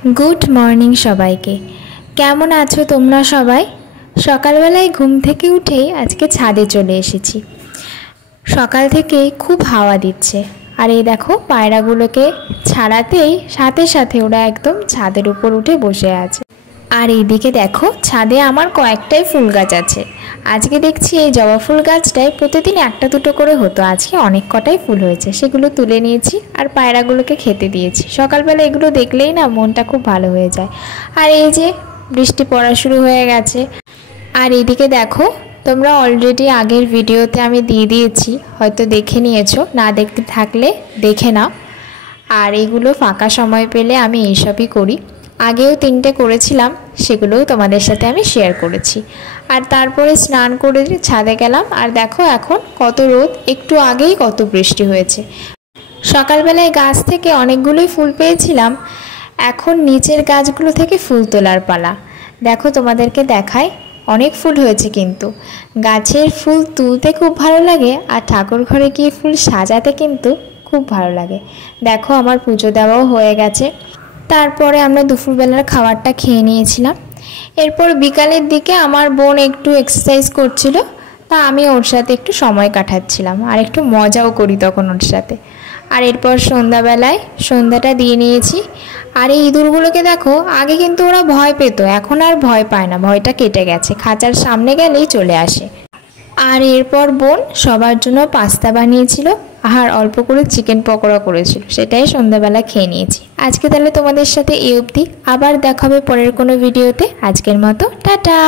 Good morning सबाइके केमन आछो तोमरा सबाई। सकालबेलाय घुम थेके उठेई आजके छादे चले एसेछि। सकाल थेके खूब हावा दिच्छे और ये देखो पायरागुलोके छाड़ातेई साथे साथे ओरा एकदम छादेर उपर उठे बसे आछे। और एदिके देखो छादे आमार कयेकटाई फुल गाछ आछे। आजके देखछि এই জবা ফুল গাছটায় প্রতিদিন একটা দুটো করে হতো, আজকে অনেক কটাই ফুল হয়েছে। সেগুলো তুলে নিয়েছি আর পায়রাগুলোকে খেতে দিয়েছি। সকালবেলা এগুলো দেখলেই না মনটা খুব ভালো হয়ে যায়। আর এই যে বৃষ্টি পড়া শুরু হয়ে গেছে। আর এদিকে দেখো তোমরা অলরেডি আগের ভিডিওতে আমি দিয়ে দিয়েছি, হয়তো দেখে নিয়েছো, না দেখতে থাকলে দেখে নাও। আর এগুলো ফাঁকা সময় পেলে আমি এইসবই করি। আগেও তিনটে করেছিলাম, সেগুলোও তোমাদের সাথে আমি শেয়ার করেছি। আর তারপরে স্নান করে ছাদে গেলাম। আর দেখো এখন কত রোদ, একটু আগেই কত বৃষ্টি হয়েছে। সকালবেলায় গাছ থেকে অনেকগুলোই ফুল পেয়েছিলাম, এখন নিচের গাছগুলো থেকে ফুল তোলার পালা। দেখো তোমাদেরকে দেখাই, অনেক ফুল হয়েছে, কিন্তু গাছের ফুল তুলতে খুব ভালো লাগে আর ঠাকুর ঘরে গিয়ে ফুল সাজাতে কিন্তু খুব ভালো লাগে। দেখো আমার পুজো দেওয়াও হয়ে গেছে। তারপরে আমরা দুপুরবেলার খাবারটা খেয়ে নিয়েছিলাম। এরপর বিকালের দিকে আমার বোন একটু এক্সারসাইজ করছিল, তা আমি ওর সাথে একটু সময় কাটাচ্ছিলাম আর একটু মজাও করি তখন ওর সাথে। আর এরপর সন্ধ্যাবেলায় সন্ধ্যাটা দিয়ে নিয়েছি। আর এই ইঁদুরগুলোকে দেখো, আগে কিন্তু ওরা ভয় পেত, এখন আর ভয় পায় না, ভয়টা কেটে গেছে, খাঁচার সামনে গেলেই চলে আসে। আর এরপর বোন সবার জন্য পাস্তা বানিয়েছিল আর অল্প করে চিকেন পকোড়া করেছিল, সেটাই সন্ধ্যাবেলা খেয়ে নিয়েছি। আজকে তাহলে তোমাদের সাথে এই অবধি, আবার দেখা হবে পরের কোনো ভিডিওতে। আজকের মতো টাটা।